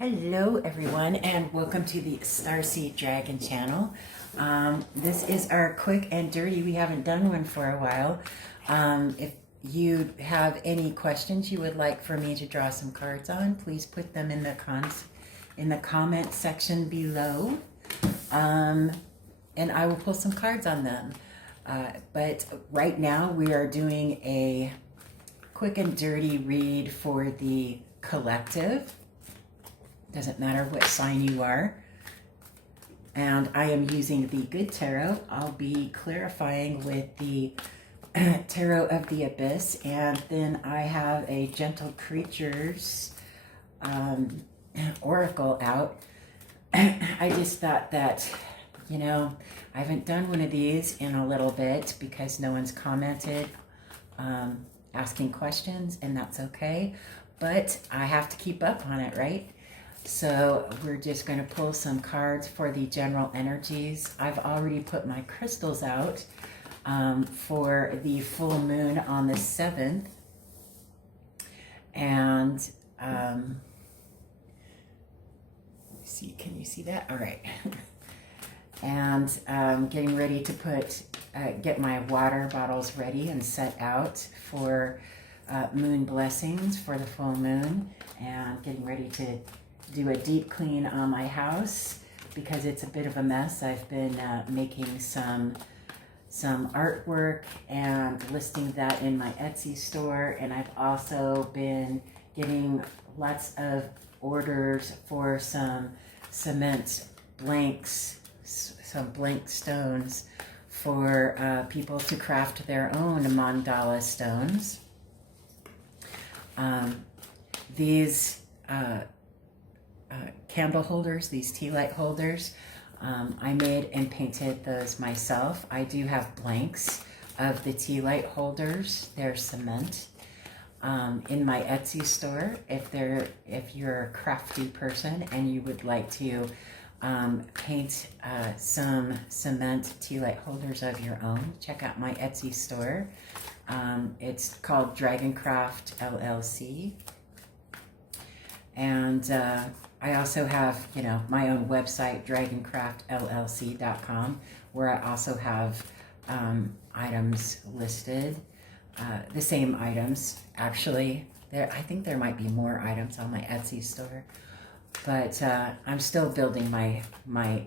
Hello everyone and welcome to the Starseed Dragon channel. This is our quick and dirty. We haven't done one for a while. If you have any questions you would like for me to draw some cards on, please put them in the comment section below. And I will pull some cards on them. But right now we are doing a quick and dirty read for the collective. Doesn't matter what sign you are. And I am using the Good Tarot. I'll be clarifying with the Tarot of the Abyss. And then I have a Gentle Creatures Oracle out. I just thought that, I haven't done one of these in a little bit because no one's commented asking questions, and that's okay. But I have to keep up on it, right? So we're just going to pull some cards for the general energies. I've already put my crystals out for the full moon on the 7th. And see, can you see that? All right. And getting ready to get my water bottles ready and set out for moon blessings for the full moon, and getting ready to do a deep clean on my house because it's a bit of a mess. I've been making some artwork and listing that in my Etsy store, and I've also been getting lots of orders for some cement blanks, some blank stones for people to craft their own mandala stones. These candle holders, these tea light holders, I made and painted those myself. I do have blanks of the tea light holders. They're cement. In my Etsy store, if you're a crafty person and you would like to paint some cement tea light holders of your own, check out my Etsy store. It's called Dragoncraft LLC. And I also have, my own website, dragoncraftllc.com, where I also have items listed, the same items, actually. I think there might be more items on my Etsy store, but I'm still building my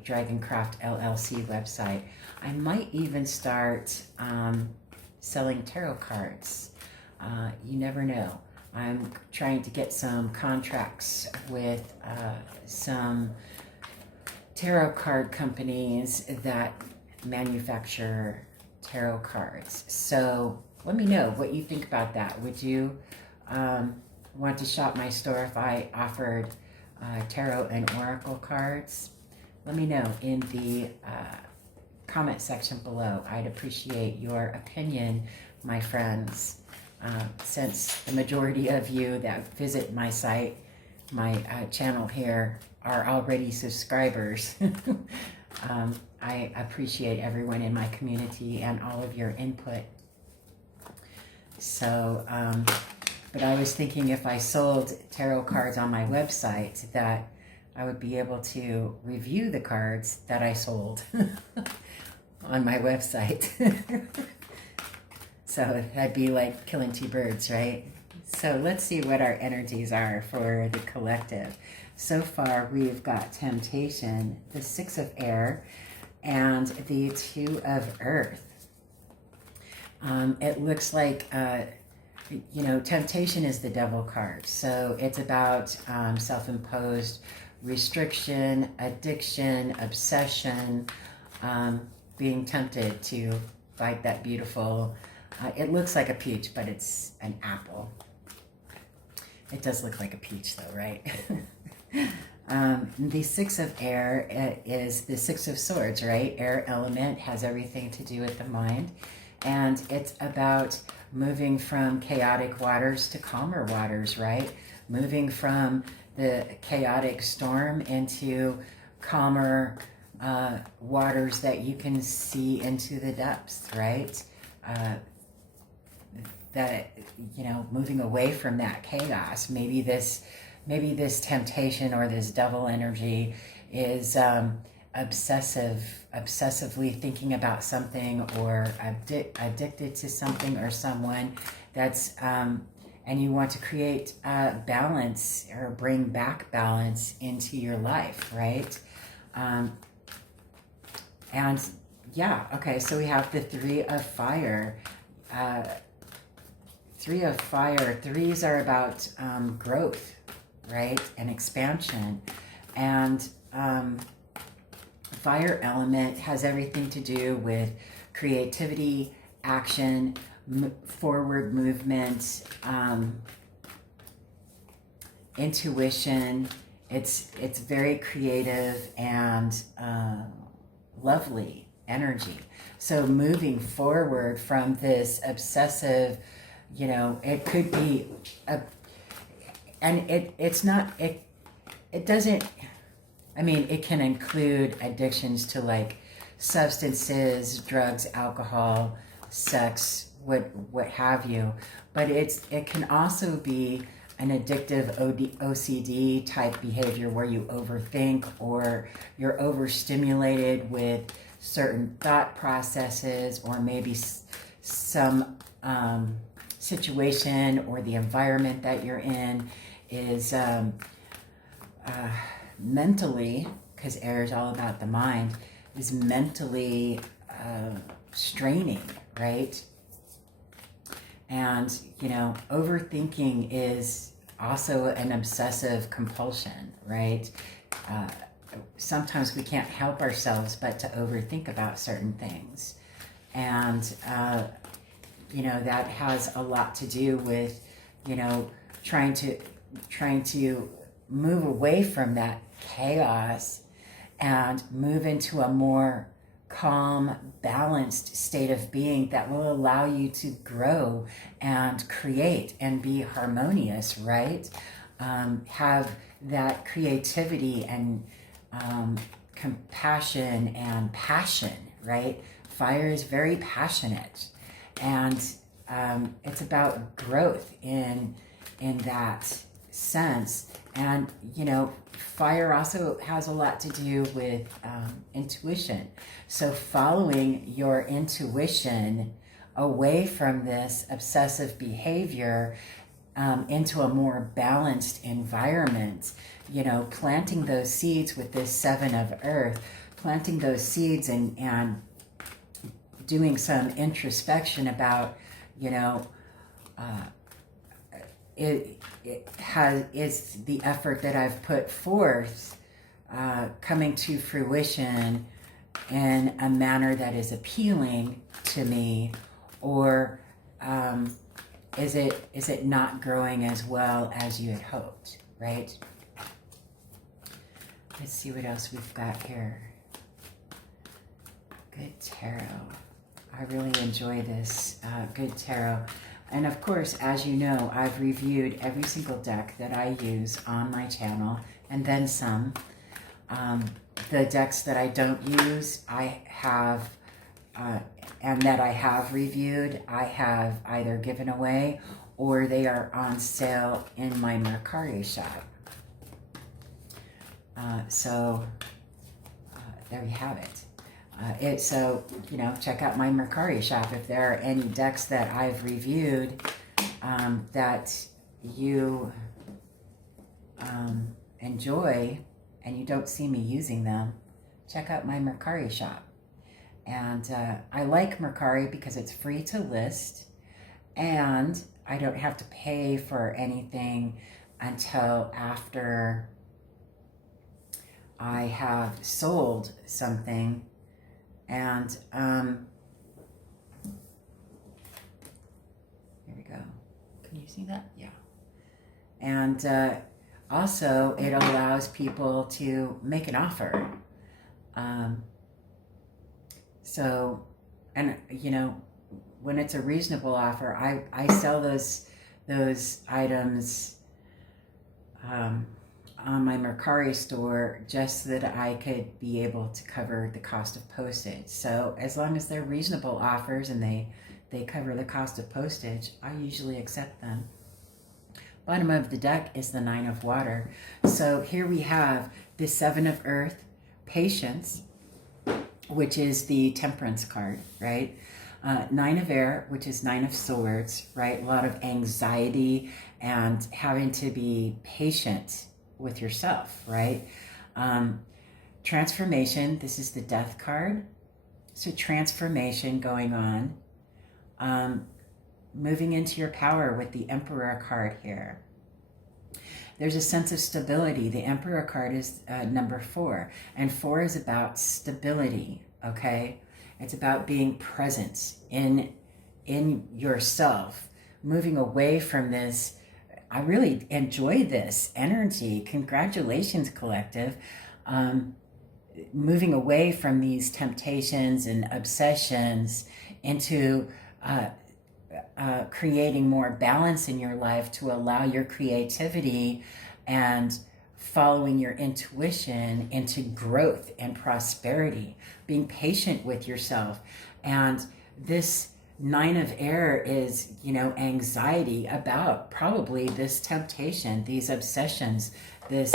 Dragoncraft LLC website. I might even start selling tarot cards. You never know. I'm trying to get some contracts with some tarot card companies that manufacture tarot cards. So let me know what you think about that. Would you want to shop my store if I offered tarot and oracle cards? Let me know in the comment section below. I'd appreciate your opinion, my friends. Since the majority of you that visit my site, my channel here, are already subscribers. I appreciate everyone in my community and all of your input. So, but I was thinking if I sold tarot cards on my website, that I would be able to review the cards that I sold on my website. So that'd be like killing two birds, right? So let's see what our energies are for the collective. So far, we've got Temptation, the 6 of Air, and the 2 of Earth. It looks like, Temptation is the Devil card. So it's about self-imposed restriction, addiction, obsession, being tempted to bite that beautiful... it looks like a peach, but it's an apple. It does look like a peach though, right? The 6 of Air is the 6 of Swords, right? Air element has everything to do with the mind. And it's about moving from chaotic waters to calmer waters, right? Moving from the chaotic storm into calmer waters that you can see into the depths, right? That, moving away from that chaos. Maybe this maybe this temptation or this devil energy is obsessively thinking about something, or addicted to something or someone that's and you want to create balance or bring back balance into your life, right? And yeah, okay, so we have the Three of Fire. Three of Fire. Threes are about growth, right? And expansion. And fire element has everything to do with creativity, action, forward movement, intuition. It's very creative and lovely energy. So moving forward from this obsessive, it could be it doesn't, it can include addictions to like substances, drugs, alcohol, sex, what have you. But it can also be an addictive OCD type behavior where you overthink, or you're overstimulated with certain thought processes, or maybe some situation or the environment that you're in is mentally, because air is all about the mind, is mentally straining, right? And, overthinking is also an obsessive compulsion, right? Sometimes we can't help ourselves but to overthink about certain things. And, that has a lot to do with, trying to move away from that chaos and move into a more calm, balanced state of being that will allow you to grow and create and be harmonious, right? Have that creativity and compassion and passion, right? Fire is very passionate, and it's about growth in that sense. And fire also has a lot to do with intuition. So following your intuition away from this obsessive behavior into a more balanced environment, planting those seeds with this Seven of Earth, planting those seeds and doing some introspection about, is the effort that I've put forth coming to fruition in a manner that is appealing to me, or is it not growing as well as you had hoped, right? Let's see what else we've got here. Good tarot. I really enjoy this good tarot. And of course, as you know, I've reviewed every single deck that I use on my channel, and then some. The decks that I don't use, I have, and that I have reviewed, I have either given away or they are on sale in my Mercari shop. So there you have it. So, check out my Mercari shop. If there are any decks that I've reviewed that you enjoy and you don't see me using them, check out my Mercari shop. And I like Mercari because it's free to list, and I don't have to pay for anything until after I have sold something. And here we go. Can you see that? Yeah. And also, it allows people to make an offer. So, and when it's a reasonable offer, I sell those items on my Mercari store just so that I could be able to cover the cost of postage. So as long as they're reasonable offers and they cover the cost of postage, I usually accept them. Bottom of the deck is the 9 of water. So here we have the 7 of earth, patience, which is the temperance card, right? 9 of air, which is 9 of swords, right? A lot of anxiety and having to be patient with yourself, right? Transformation, this is the death card. So transformation going on. Moving into your power with the Emperor card here. There's a sense of stability. The Emperor card is number 4. And 4 is about stability, okay? It's about being present in yourself, moving away from this. I really enjoy this energy. Congratulations, collective. Moving away from these temptations and obsessions into creating more balance in your life to allow your creativity and following your intuition into growth and prosperity, being patient with yourself. And this 9 of air is, anxiety about probably this temptation, these obsessions, this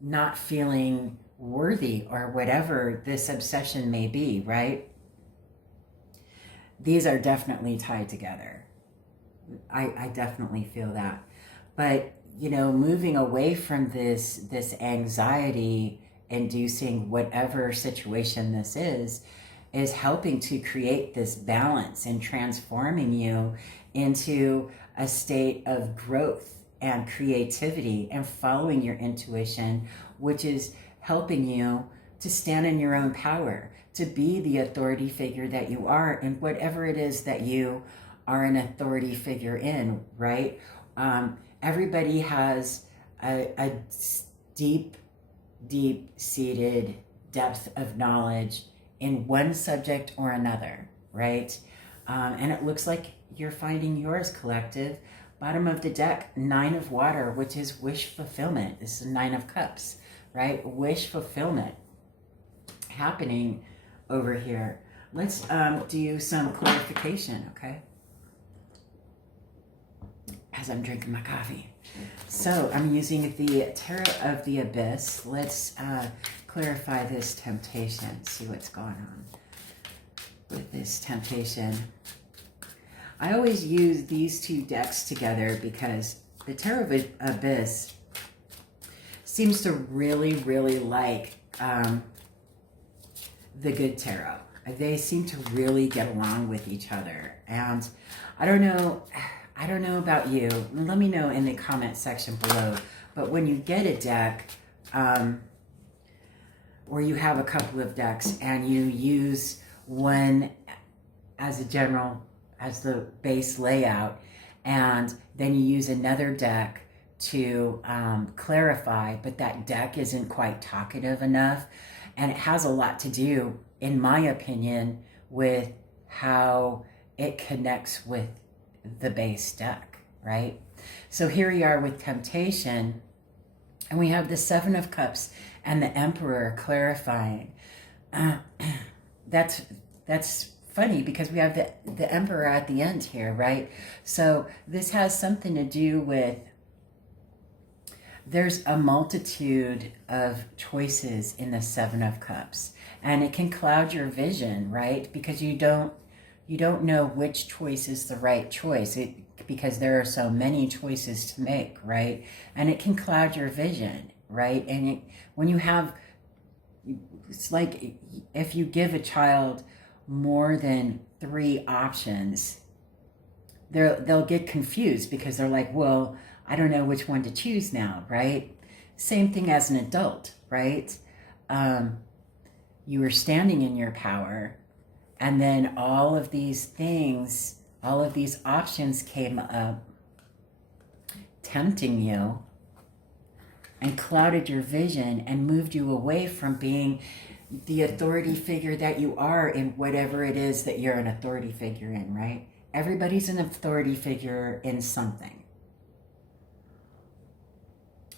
not feeling worthy or whatever this obsession may be, right? These are definitely tied together. I definitely feel that. But, moving away from this anxiety inducing whatever situation this is helping to create this balance and transforming you into a state of growth and creativity and following your intuition, which is helping you to stand in your own power, to be the authority figure that you are in whatever it is that you are an authority figure in, right? Everybody has a deep-seated depth of knowledge in one subject or another, right? And it looks like you're finding yours, collective. Bottom of the deck, 9 of water, which is wish fulfillment. This is 9 of cups, right? Wish fulfillment happening over here. Let's do some clarification, okay? As I'm drinking my coffee. So I'm using the Tarot of the Abyss. Let's clarify this temptation, see what's going on with this temptation. I always use these two decks together because the Tarot of the Abyss seems to really, really like the good tarot. They seem to really get along with each other. And I don't know about you. Let me know in the comment section below. But when you get a deck, or you have a couple of decks and you use one as the base layout, and then you use another deck to clarify, but that deck isn't quite talkative enough. And it has a lot to do, in my opinion, with how it connects with the base deck, right? So here we are with temptation, and we have the 7 of cups and the Emperor clarifying. That's funny because we have the Emperor at the end here, right? So this has something to do with, there's a multitude of choices in the 7 of cups, and it can cloud your vision, right? Because you don't know which choice is the right choice, because there are so many choices to make, right? And it can cloud your vision, right? And when you have, it's like if you give a child more than 3 options, they'll get confused because they're like, well, I don't know which one to choose now, right? Same thing as an adult, right? You were standing in your power, and then all of these things, all of these options came up, tempting you and clouded your vision and moved you away from being the authority figure that you are in whatever it is that you're an authority figure in, right? Everybody's an authority figure in something.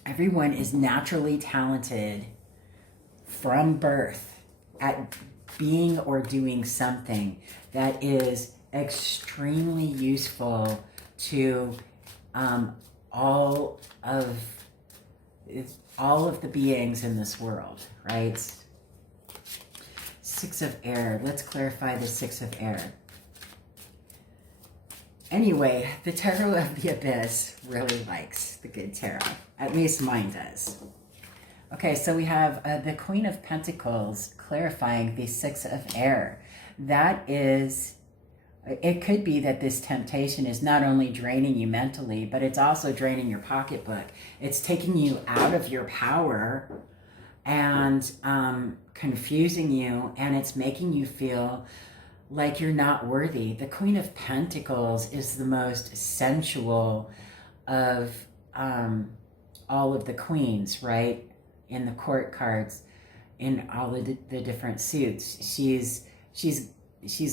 Everyone is naturally talented from birth at being or doing something that is extremely useful to all of the beings in this world, right? Six of Air. Let's clarify the Six of Air. Anyway, the Tarot of the Abyss really likes the good tarot. At least mine does. Okay, so we have the Queen of Pentacles clarifying the Six of Air. That is, it could be that this temptation is not only draining you mentally, but it's also draining your pocketbook. It's taking you out of your power and confusing you, and it's making you feel like you're not worthy. The Queen of Pentacles is the most sensual of all of the queens, right? In the court cards, in all of the different suits. She's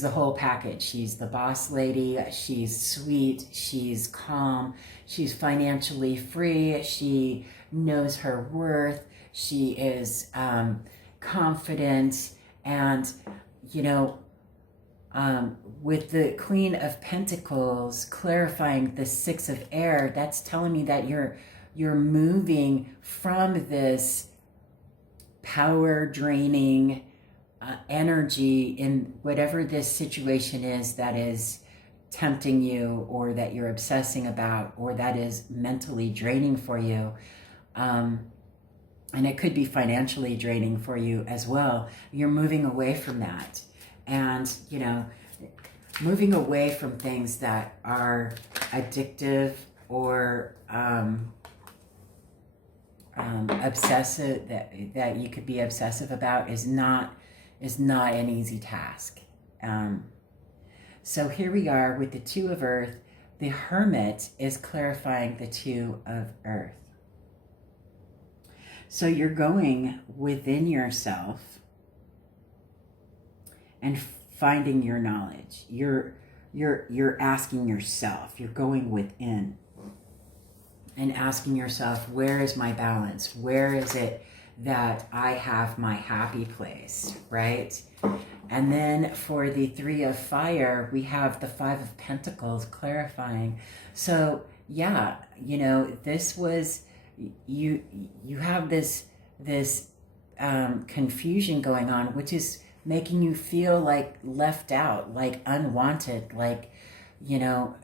the whole package. She's the boss lady. She's sweet. She's calm. She's financially free. She knows her worth. She is confident. And, you know, with the Queen of Pentacles clarifying the Six of Air, that's telling me that you're moving from this power draining energy in whatever this situation is that is tempting you, or that you're obsessing about, or that is mentally draining for you. And it could be financially draining for you as well. You're moving away from that. And, you know, moving away from things that are addictive or obsessive, that you could be obsessive about, is not an easy task. So here we are with the Two of Earth. The Hermit is clarifying the Two of Earth. So you're going within yourself and finding your knowledge. You're asking yourself. You're going within and asking yourself, where is my balance? Where is it that I have my happy place, right? And then for the Three of Fire, we have the Five of Pentacles clarifying. So yeah, you know, this was, you have this confusion going on, which is making you feel like left out, like unwanted, like, you know,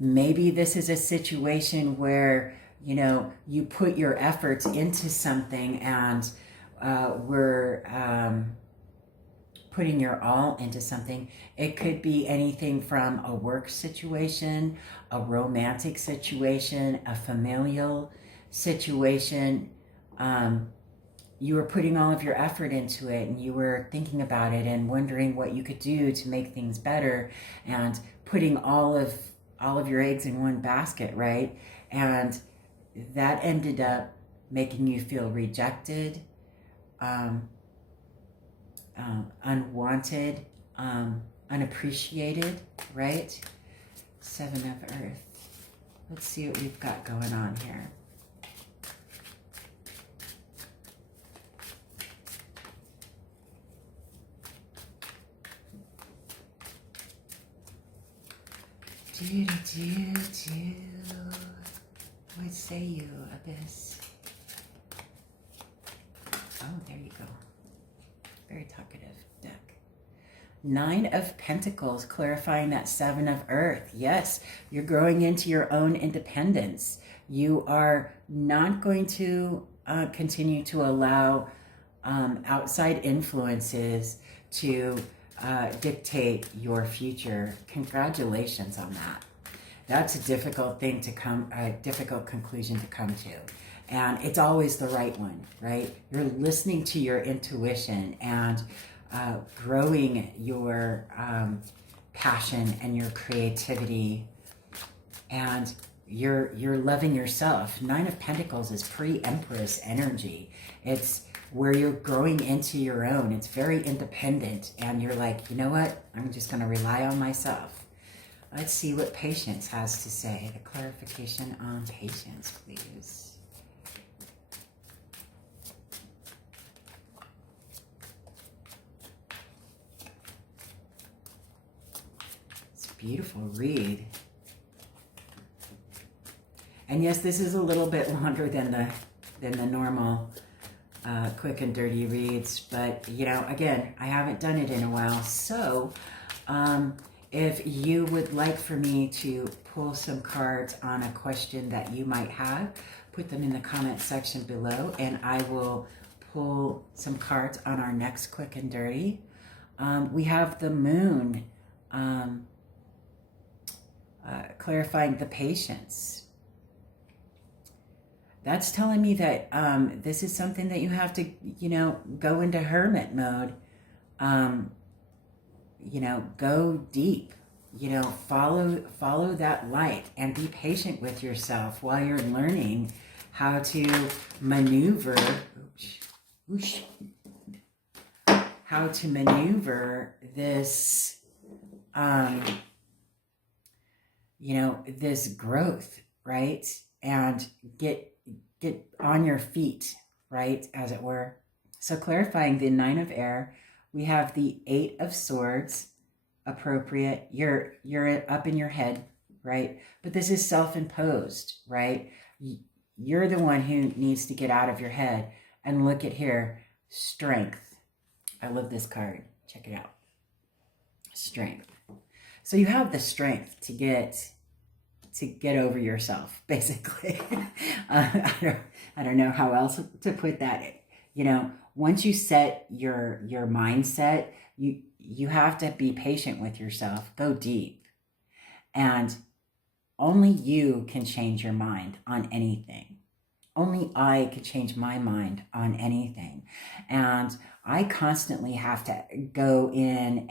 maybe this is a situation where, you know, you put your efforts into something and we're putting your all into something. It could be anything from a work situation, a romantic situation, a familial situation. You were putting all of your effort into it, and you were thinking about it and wondering what you could do to make things better, and putting all of your eggs in one basket, right? And that ended up making you feel rejected, unwanted, unappreciated, right? Seven of Earth. Let's see what we've got going on here. What say you, Abyss? Oh, there you go. Very talkative deck. Nine of Pentacles, clarifying that Seven of Earth. Yes, you're growing into your own independence. You are not going to continue to allow outside influences to dictate your future. Congratulations on that. That's a difficult thing to a difficult conclusion to come to. And it's always the right one, right? You're listening to your intuition and growing your passion and your creativity, and you're loving yourself. Nine of Pentacles is pre-Empress energy. It's where you're growing into your own. It's very independent, and you're like, you know what? I'm just going to rely on myself. Let's see what Patience has to say. The clarification on Patience, please. It's a beautiful read. And yes, this is a little bit longer than the normal quick and dirty reads, but you know, again, I haven't done it in a while. So if you would like for me to pull some cards on a question that you might have, put them in the comment section below, and I will pull some cards on our next quick and dirty. We have the moon, clarifying the patience. That's telling me that this is something that you have to, you know, go into hermit mode. You know, go deep. You know, follow that light and be patient with yourself while you're learning how to maneuver. How to maneuver this, you know, this growth, right? And get on your feet, right, as it were. So clarifying the 9 of air, we have the 8 of swords, appropriate. You're up in your head, right? But this is self-imposed, right? You're the one who needs to get out of your head. And look at here, strength. I love this card. Check it out. Strength. So you have the strength to get over yourself, basically. I don't know how else to put that. You know, once you set your mindset, you have to be patient with yourself. Go deep. And only you can change your mind on anything. Only I could change my mind on anything. And I constantly have to go in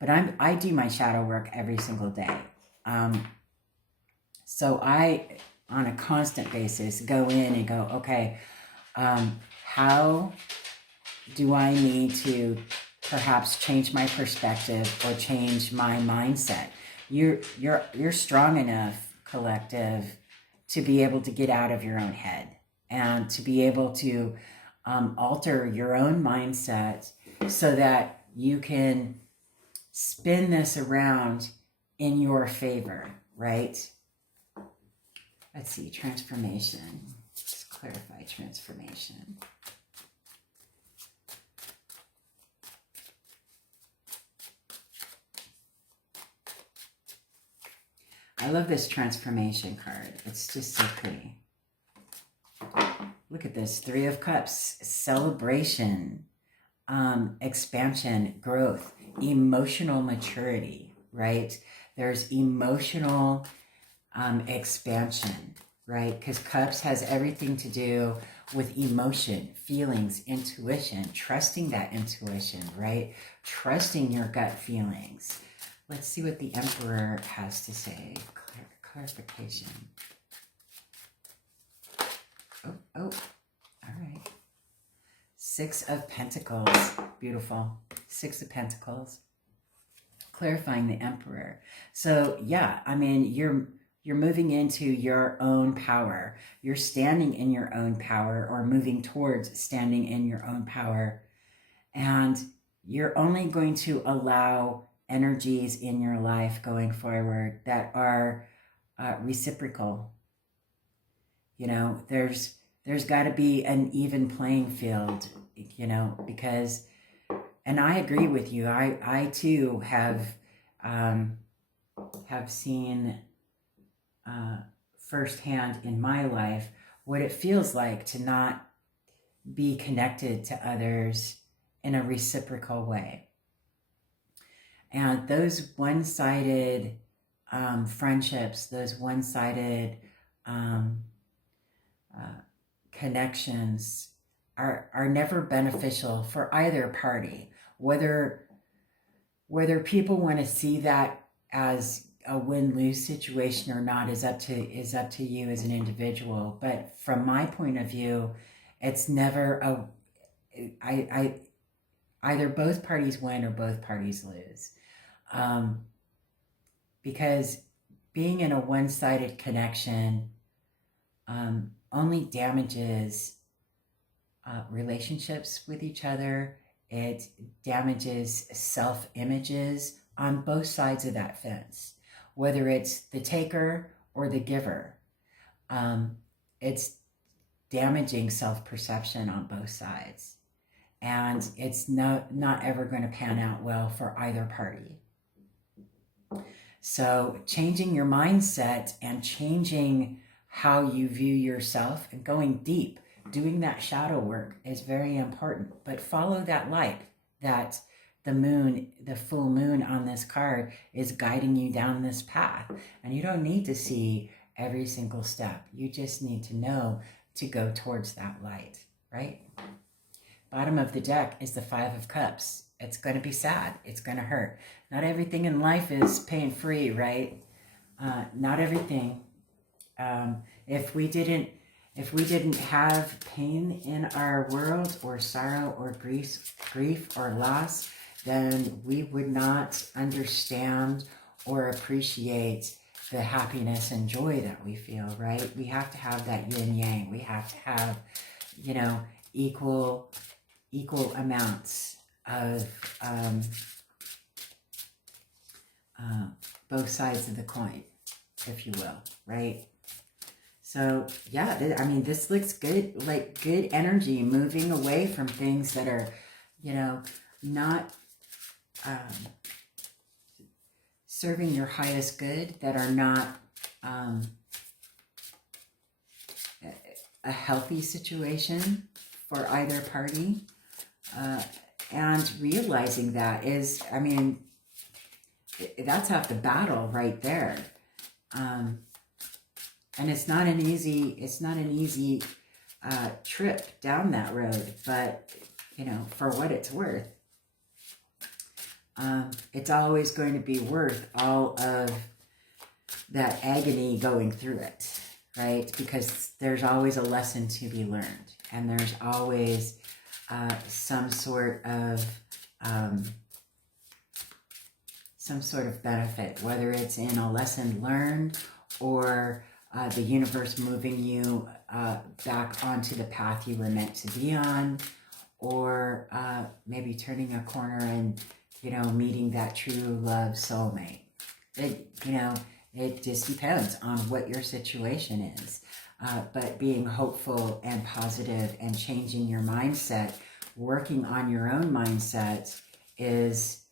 but I do my shadow work every single day. So I, on a constant basis, go in and go, okay, how do I need to perhaps change my perspective or change my mindset? You're strong enough, collective, to be able to get out of your own head and to be able to alter your own mindset so that you can spin this around in your favor, right? Let's see, transformation. Let's clarify transformation. I love this transformation card. It's just so pretty. Look at this, 3 of Cups, celebration, expansion, growth, emotional maturity, right? There's emotional expansion, right? Because Cups has everything to do with emotion, feelings, intuition, trusting that intuition, right? Trusting your gut feelings. Let's see what the Emperor has to say. Clarification. Oh, all right. 6 of Pentacles. Beautiful. 6 of Pentacles. Clarifying the Emperor. So, yeah, I mean, you're moving into your own power. You're standing in your own power or moving towards standing in your own power. And you're only going to allow energies in your life going forward that are reciprocal. You know, there's got to be an even playing field, you know, because, and I agree with you. I too have seen firsthand in my life what it feels like to not be connected to others in a reciprocal way. And those one-sided friendships, those one-sided connections are never beneficial for either party. Whether people want to see that as a win-lose situation or not is up to you as an individual. But from my point of view, it's never either both parties win or both parties lose. Because being in a one-sided connection only damages relationships with each other. It damages self-images on both sides of that fence, whether it's the taker or the giver. It's damaging self-perception on both sides. And it's not ever going to pan out well for either party. So changing your mindset and changing how you view yourself and going deep, doing that shadow work is very important. But follow that light that the moon, the full moon on this card is guiding you down this path. And you don't need to see every single step. You just need to know to go towards that light, right? Bottom of the deck is the Five of Cups. It's going to be sad. It's going to hurt. Not everything in life is pain-free, right? Not everything. If we didn't have pain in our world, or sorrow, or grief or loss, then we would not understand or appreciate the happiness and joy that we feel, right? We have to have that yin yang. We have to have, you know, equal amounts of both sides of the coin, if you will, right? So yeah, I mean, this looks good, like good energy, moving away from things that are, you know, not serving your highest good, that are not a healthy situation for either party. And realizing that is, I mean, that's half the battle right there. And it's not an easy trip down that road, but you know, for what it's worth, it's always going to be worth all of that agony going through it, right? Because there's always a lesson to be learned, and there's always some sort of benefit, whether it's in a lesson learned, or the universe moving you back onto the path you were meant to be on, or maybe turning a corner and, you know, meeting that true love soulmate. You know, it just depends on what your situation is. But being hopeful and positive and changing your mindset, working on your own mindset is,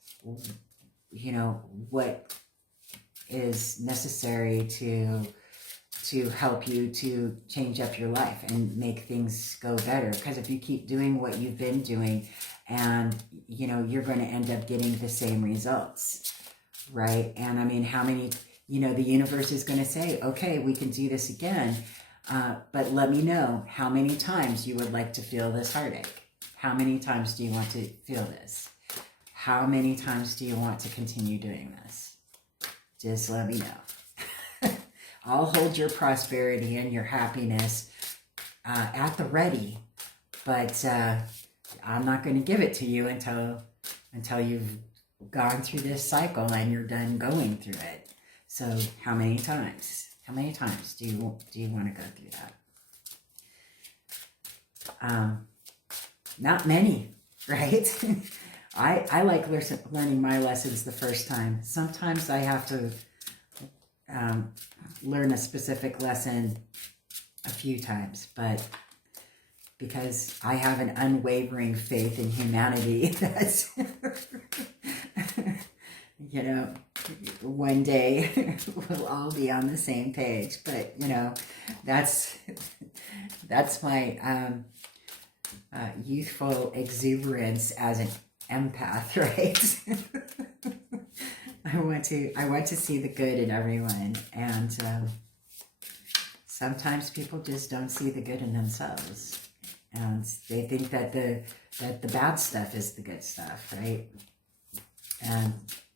you know, what is necessary to help you to change up your life and make things go better. Because if you keep doing what you've been doing, and, you know, you're going to end up getting the same results, right? And I mean, how many, you know, the universe is going to say, okay, we can do this again. But let me know how many times you would like to feel this heartache. How many times do you want to feel this? How many times do you want to continue doing this? Just let me know. I'll hold your prosperity and your happiness at the ready, but I'm not going to give it to you until you've gone through this cycle and you're done going through it. So how many times? How many times do you want to go through that? Not many, right? I like learning my lessons the first time. Sometimes I have to learn a specific lesson a few times, but because I have an unwavering faith in humanity, that's, you know, one day we'll all be on the same page. But, you know, that's my youthful exuberance as an empath, right? I want to see the good in everyone, and sometimes people just don't see the good in themselves, and they think that the bad stuff is the good stuff, right? And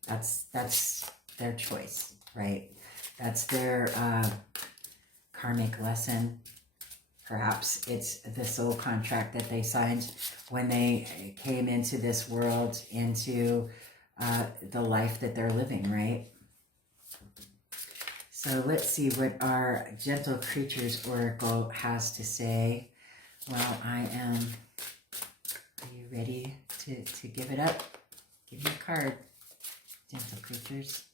that's their choice, right? That's their karmic lesson. Perhaps it's the soul contract that they signed when they came into this world, into the life that they're living, right? So let's see what our Gentle Creatures Oracle has to say. Well, are you ready to give it up? Give me a card, Gentle Creatures.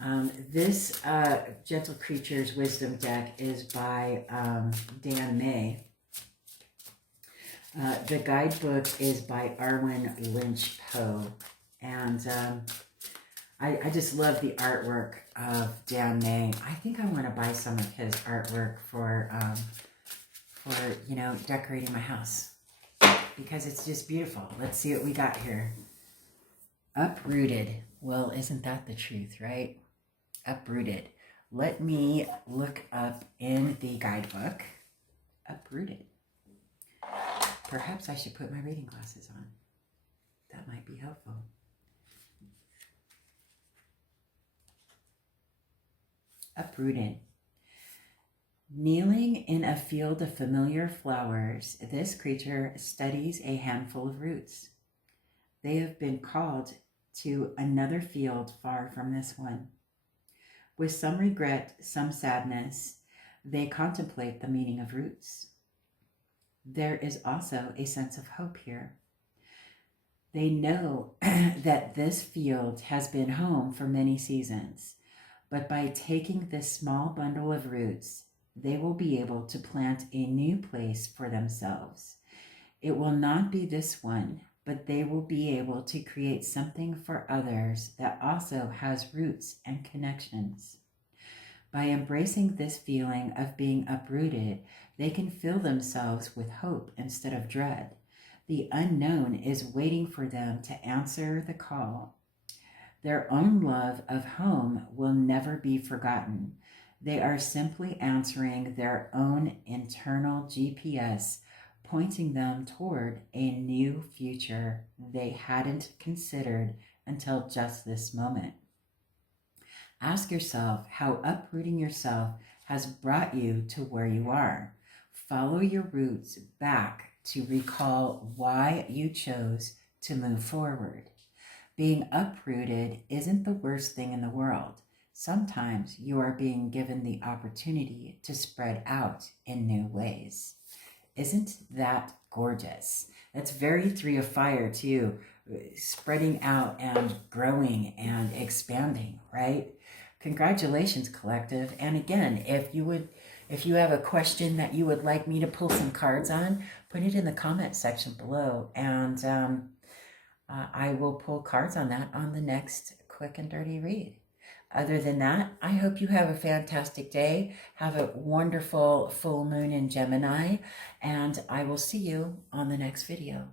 This Gentle Creatures Wisdom deck is by Dan May. The guidebook is by Arwen Lynch Poe. And I just love the artwork of Dan May. I think I want to buy some of his artwork for you know, decorating my house, because it's just beautiful. Let's see what we got here. Uprooted. Well, isn't that the truth, right? Uprooted. Let me look up in the guidebook. Uprooted. Perhaps I should put my reading glasses on. That might be helpful. Uprooted. Kneeling in a field of familiar flowers, this creature studies a handful of roots. They have been called to another field far from this one. With some regret, some sadness, they contemplate the meaning of roots. There is also a sense of hope here. They know that this field has been home for many seasons, but by taking this small bundle of roots, they will be able to plant a new place for themselves. It will not be this one, but they will be able to create something for others that also has roots and connections. By embracing this feeling of being uprooted, they can fill themselves with hope instead of dread. The unknown is waiting for them to answer the call. Their own love of home will never be forgotten. They are simply answering their own internal GPS, pointing them toward a new future they hadn't considered until just this moment. Ask yourself how uprooting yourself has brought you to where you are. Follow your roots back to recall why you chose to move forward. Being uprooted isn't the worst thing in the world. Sometimes you are being given the opportunity to spread out in new ways. Isn't that gorgeous? That's very 3 of Fire too, spreading out and growing and expanding, right? Congratulations, collective. And again, if you have a question that you would like me to pull some cards on, put it in the comment section below, and I will pull cards on that on the next quick and dirty read. Other than that, I hope you have a fantastic day. Have a wonderful full moon in Gemini, and I will see you on the next video.